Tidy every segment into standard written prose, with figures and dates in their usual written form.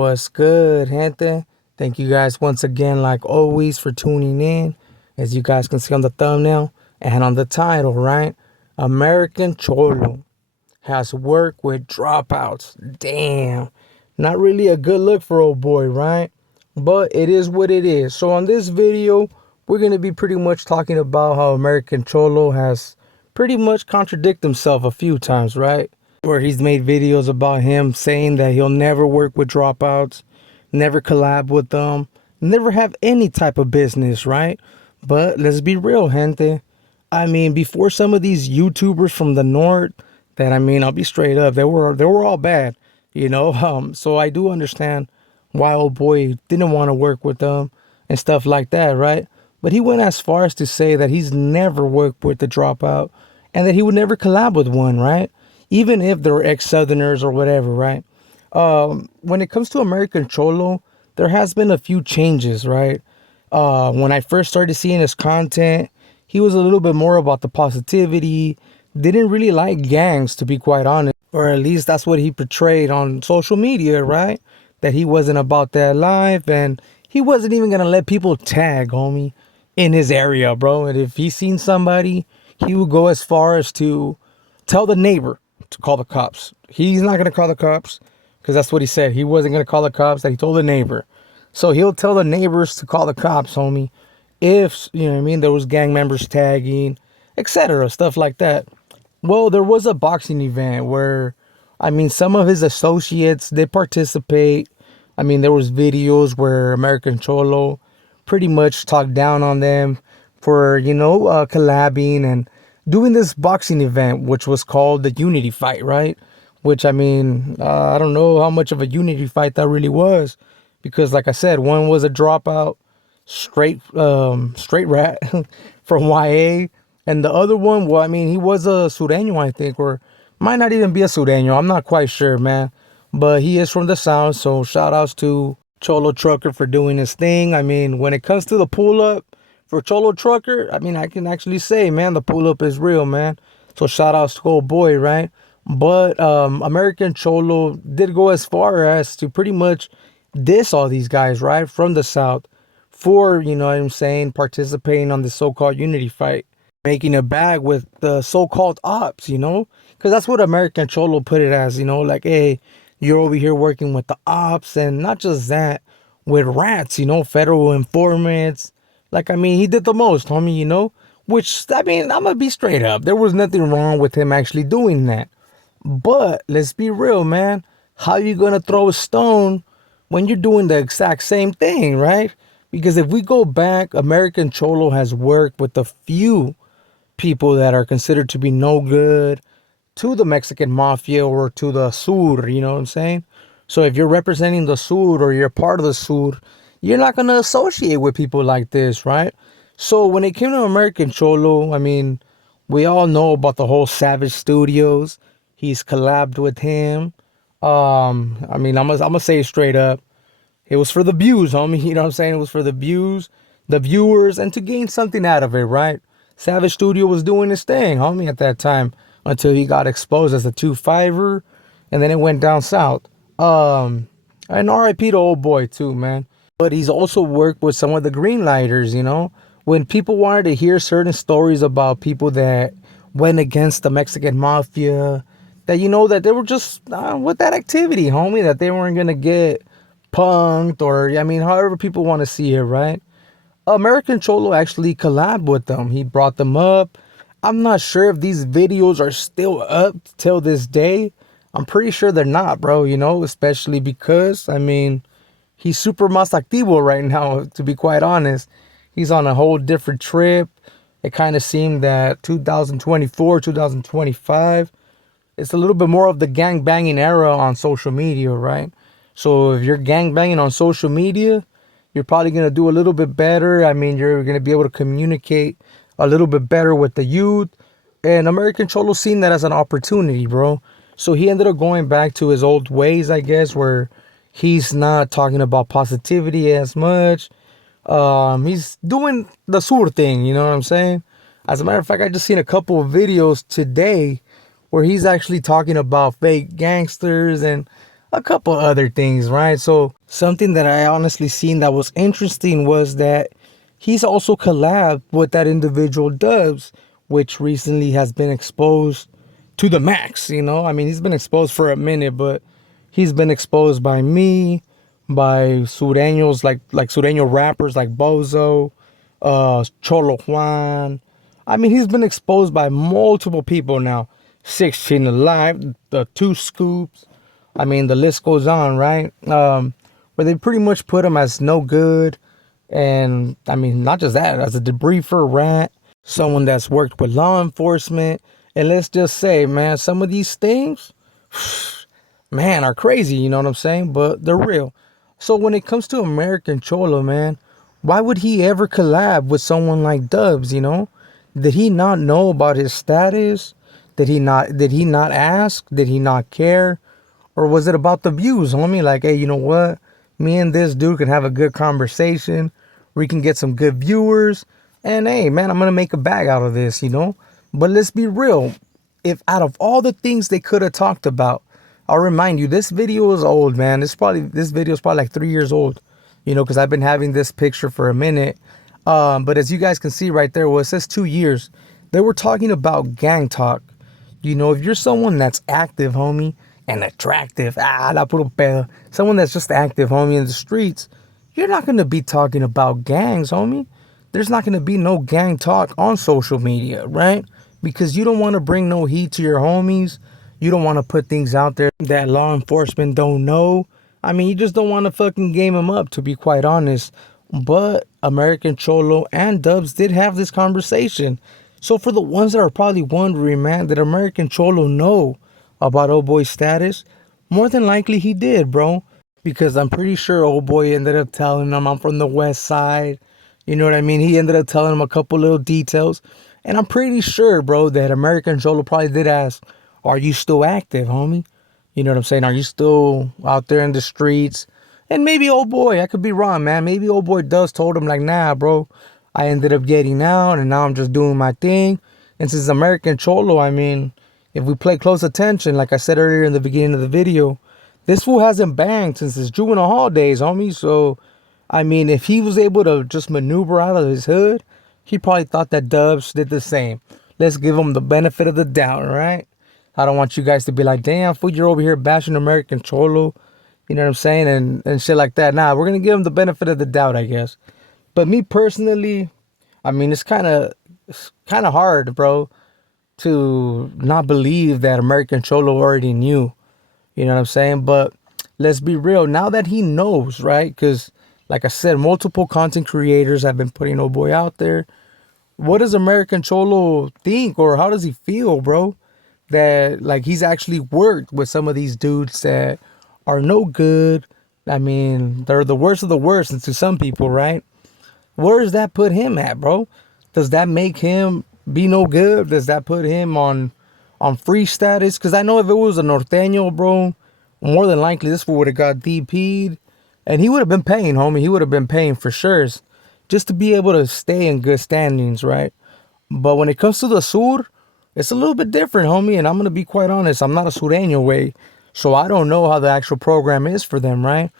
What's good, gente? Thank you guys once again, like always, for tuning in. As you guys can see on the thumbnail and on the title, right? American Cholo has worked with dropouts. Damn. Not really a good look for old boy, right? But it is what it is. So on this video, we're going to be pretty much talking about how American Cholo has pretty much contradicted himself a few times, right? Where he's made videos about him saying that he'll never work with dropouts, never collab with them, never have any type of business, right? But let's be real, gente. I mean, before some of these YouTubers from the north, I'll be straight up, they were all bad, you know. So I do understand why old boy didn't want to work with them and stuff like that, right? But he went as far as to say that he's never worked with the dropout and that he would never collab with one, right? Even if they're ex-Southerners or whatever, right? When it comes to American Cholo, there has been a few changes, right? When I first started seeing his content, he was a little bit more about the positivity, didn't really like gangs, to be quite honest. Or at least that's what he portrayed on social media, right? That he wasn't about that life, and he wasn't even gonna let people tag, homie, in his area, bro. And if he seen somebody, he would go as far as to tell the neighbor to call the cops. He's not gonna call the cops because that's what he said. He wasn't gonna call the cops. That he told the neighbor. So he'll tell the neighbors to call the cops, homie, if you know what I mean. There was gang members tagging, etc., stuff like that. Well, there was a boxing event where, some of his associates did participate. There was videos where American Cholo pretty much talked down on them for, collabing and doing this boxing event, which was called the Unity Fight, right? Which, I don't know how much of a unity fight that really was. Because, like I said, one was a dropout, straight rat from YA. And the other one, well, he was a Sureño, I think, or might not even be a Sureño. I'm not quite sure, man. But he is from the South, so shout outs to Cholo Trucker for doing his thing. When it comes to the pull up for Cholo Trucker, I can actually say, man, the pull up is real, man. So shout outs to old boy, right? But American Cholo did go as far as to pretty much diss all these guys, right, from the South for, participating on the so-called unity fight, making a bag with the so-called ops, because that's what American Cholo put it as, like, hey, you're over here working with the ops, and not just that, with rats, federal informants. Like, he did the most, homie, which, I'm gonna be straight up. There was nothing wrong with him actually doing that. But let's be real, man. How you gonna throw a stone when you're doing the exact same thing, right? Because if we go back, American Cholo has worked with a few people that are considered to be no good to the Mexican mafia or to the Sur, you know what I'm saying? So if you're representing the Sur or you're part of the Sur, you're not going to associate with people like this, right? So when it came to American Cholo, we all know about the whole Savage Studios. He's collabed with him. I'm gonna say it straight up. It was for the views, homie. You know what I'm saying? It was for the views, the viewers, and to gain something out of it, right? Savage Studio was doing his thing, homie, at that time until he got exposed as a 2-5er, and then it went down south. And RIP to old boy too, man. But he's also worked with some of the Greenlighters, when people wanted to hear certain stories about people that went against the Mexican mafia, that that they were just with that activity, homie, that they weren't gonna get punked or however people want to see it, right? American Cholo actually collabed with them. He brought them up. I'm not sure if these videos are still up till this day. I'm pretty sure they're not, bro, especially because he's super más activo right now, to be quite honest. He's on a whole different trip. It kind of seemed that 2024, 2025, it's a little bit more of the gang banging era on social media, right? So if you're gang banging on social media, you're probably going to do a little bit better. You're going to be able to communicate a little bit better with the youth. And American Cholo seen that as an opportunity, bro. So he ended up going back to his old ways, I guess, where he's not talking about positivity as much. He's doing the Sur thing, you know what I'm saying? As a matter of fact, I just seen a couple of videos today where he's actually talking about fake gangsters and a couple other things, right? So something that I honestly seen that was interesting was that he's also collabed with that individual Dubs, which recently has been exposed to the max. You know, I mean, he's been exposed for a minute, but he's been exposed by me, by Sureños, like Sureño rappers like Bozo, Cholo Juan. I mean, he's been exposed by multiple people now. 16 Alive, the Two Scoops. I mean, the list goes on, right? Where they pretty much put him as no good. And I mean, not just that, as a debriefer, rat, someone that's worked with law enforcement. And let's just say, man, some of these things, man, are crazy, you know what I'm saying? But they're real. So when it comes to American Cholo, man, why would he ever collab with someone like Dubs, you know? Did he not know about his status? Did he not ask? Did he not care? Or was it about the views, homie? Like, hey, you know what? Me and this dude can have a good conversation. We can get some good viewers. And hey, man, I'm going to make a bag out of this, you know? But let's be real. If out of all the things they could have talked about, I'll remind you, this video is old, man. This video is probably like 3 years old, you know, because I've been having this picture for a minute. But as you guys can see right there, well, it says 2 years. They were talking about gang talk. You know, if you're someone that's active, homie, and attractive, la puro pedo, someone that's just active, homie, in the streets, you're not going to be talking about gangs, homie. There's not going to be no gang talk on social media, right? Because you don't want to bring no heat to your homies. You don't want to put things out there that law enforcement don't know. I mean, you just don't want to fucking game them up, to be quite honest. But American Cholo and Dubs did have this conversation. So for the ones that are probably wondering, man, did American Cholo know about old boy's status? More than likely he did, bro. Because I'm pretty sure old boy ended up telling him I'm from the west side. You know what I mean? He ended up telling him a couple little details. And I'm pretty sure, bro, that American Cholo probably did ask, are you still active, homie? You know what I'm saying? Are you still out there in the streets? And maybe old boy, I could be wrong, man. Maybe old boy does told him like, nah, bro. I ended up getting out and now I'm just doing my thing. And since American Cholo, I mean, if we play close attention, like I said earlier in the beginning of the video, this fool hasn't banged since his juvenile hall days, homie. So, I mean, if he was able to just maneuver out of his hood, he probably thought that Dubs did the same. Let's give him the benefit of the doubt, all right? I don't want you guys to be like, damn, fool, you're over here bashing American Cholo. You know what I'm saying? And shit like that. Nah, we're going to give him the benefit of the doubt, I guess. But me personally, I mean, it's kind of hard, bro, to not believe that American Cholo already knew. You know what I'm saying? But let's be real. Now that he knows, right? Because, like I said, multiple content creators have been putting old boy out there. What does American Cholo think, or how does he feel, bro? That like he's actually worked with some of these dudes that are no good. I mean, they're the worst of the worst, and to some people, right? Where does that put him at, bro? Does that make him be no good? Does that put him on free status? Because I know if it was a norteño, bro, more than likely this fool would have got DP'd, and he would have been paying, homie. He would have been paying for sure, just to be able to stay in good standings, right? But when it comes to the sur, it's a little bit different, homie. And I'm gonna be quite honest. I'm not a sureño way, so I don't know how the actual program is for them, right?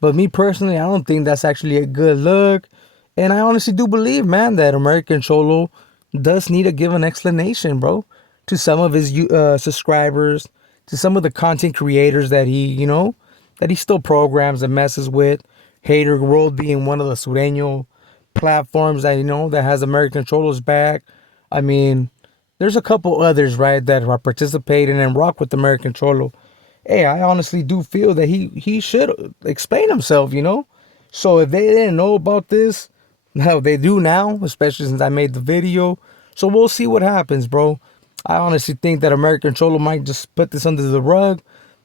But me personally, I don't think that's actually a good look. And I honestly do believe, man, that American Cholo does need to give an explanation, bro, to some of his subscribers, to some of the content creators that he still programs and messes with. Hater World being one of the Sureño platforms that that has American Cholo's back. I mean, there's a couple others, right, that are participating and rock with American Cholo. Hey, I honestly do feel that he should explain himself. So if they didn't know about this, now they do now, especially since I made the video. So we'll see what happens, bro. I honestly think that American Cholo might just put this under the rug.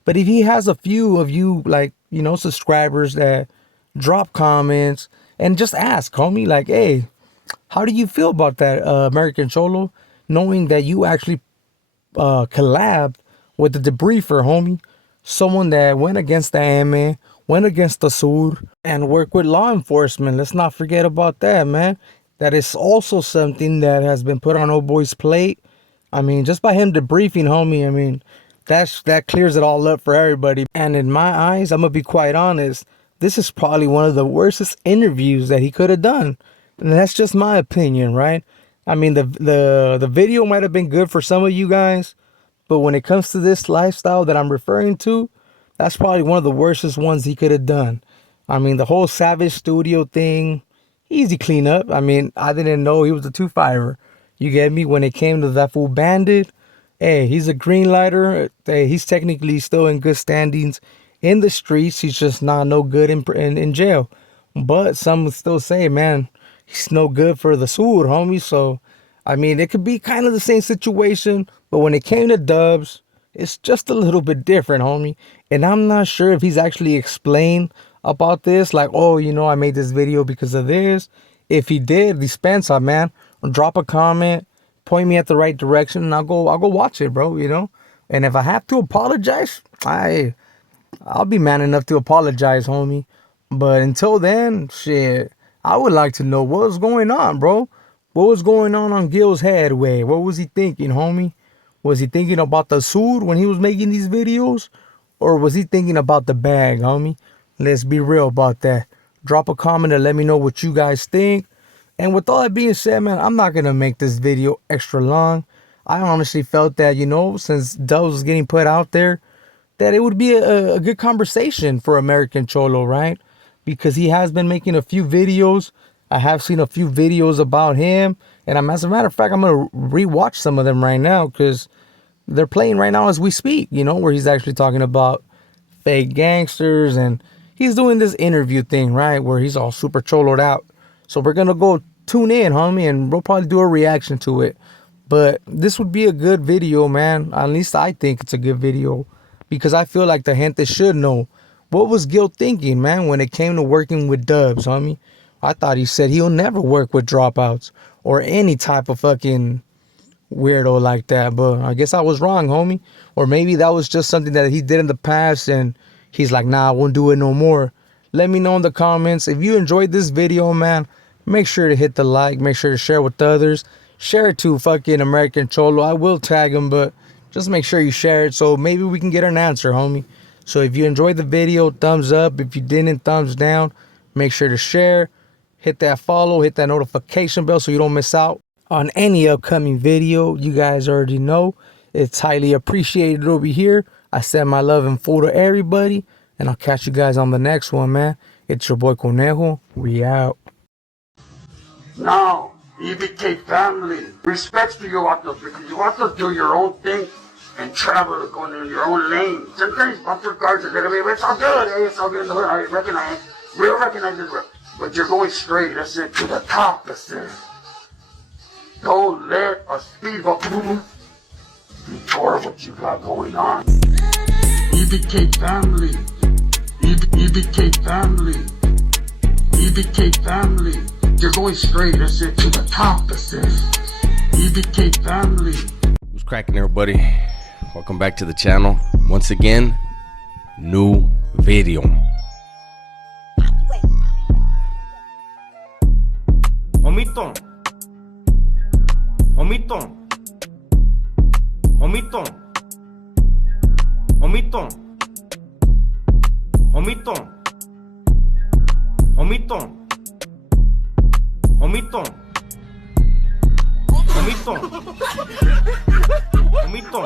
But if he has a few of you, like, subscribers that drop comments and just ask, homie, like, hey, how do you feel about that, American Cholo? Knowing that you actually collabed with the debriefer, homie. Someone that went against the AME, went against the Sur, and worked with law enforcement. Let's not forget about that, man. That is also something that has been put on old boy's plate. I mean, just by him debriefing, homie, I mean, that clears it all up for everybody. And in my eyes, I'm gonna be quite honest, this is probably one of the worstest interviews that he could have done. And that's just my opinion, right? I mean, the video might have been good for some of you guys, but when it comes to this lifestyle that I'm referring to, that's probably one of the worstest ones he could have done. I mean, the whole Savage Studio thing, easy cleanup. I mean, I didn't know he was a 2-5er. You get me? When it came to that fool Bandit, hey, he's a green lighter. Hey, he's technically still in good standings in the streets. He's just not no good in jail. But some would still say, man, he's no good for the sur, homie. So, I mean, it could be kind of the same situation, but when it came to Dubs, it's just a little bit different, homie. And I'm not sure if he's actually explained about this, like, oh, you know, I made this video because of this. If he did, dispensa, man, drop a comment, point me at the right direction, and I'll go watch it, bro, you know. And if I have to apologize, I'll be man enough to apologize, homie. But until then, shit, I would like to know what was going on, bro. What was going on Gil's head, way? What was he thinking, homie? Was he thinking about the suit when he was making these videos? Or was he thinking about the bag, homie? Let's be real about that. Drop a comment and let me know what you guys think. And with all that being said, man, I'm not going to make this video extra long. I honestly felt that, you know, since Dubs was getting put out there, that it would be a good conversation for American Cholo, right? Because he has been making a few videos. I have seen a few videos about him. And as a matter of fact, I'm going to rewatch some of them right now because they're playing right now as we speak, you know, where he's actually talking about fake gangsters. And he's doing this interview thing, right, where he's all super choloed out. So we're going to go tune in, homie, and we'll probably do a reaction to it. But this would be a good video, man. At least I think it's a good video. Because I feel like the gente should know. What was Gil thinking, man, when it came to working with Dubs, homie? I thought he said he'll never work with dropouts or any type of fucking weirdo like that. But I guess I was wrong, homie. Or maybe that was just something that he did in the past and he's like, nah, I won't do it no more. Let me know in the comments. If you enjoyed this video, man, make sure to hit the like. Make sure to share with others. Share it to fucking American Cholo. I will tag him, but just make sure you share it so maybe we can get an answer, homie. So if you enjoyed the video, thumbs up. If you didn't, thumbs down. Make sure to share. Hit that follow. Hit that notification bell so you don't miss out on any upcoming video. You guys already know. It's highly appreciated over here. I send my love and food to everybody. And I'll catch you guys on the next one, man. It's your boy Conejo. We out. Now, E.B.K family, respect to you out because you want to do your own thing and travel going in your own lane. Sometimes bumper cars a little bit, but it's all good, eh? It's all good in the hood. I recognize, real recognize it, but you're going straight, that's it, to the top, that's it. Don't let a speed bump detour what you got going on. E.B.K family, E.B.K family, E.B.K family. You're going straight, that's it, to the top, that's it. E.B.K family. What's cracking, everybody? Welcome back to the channel. Once again, new video. Omito. Omito. Omito. Omito. Omito. Omito. Omito. Omito. Omito.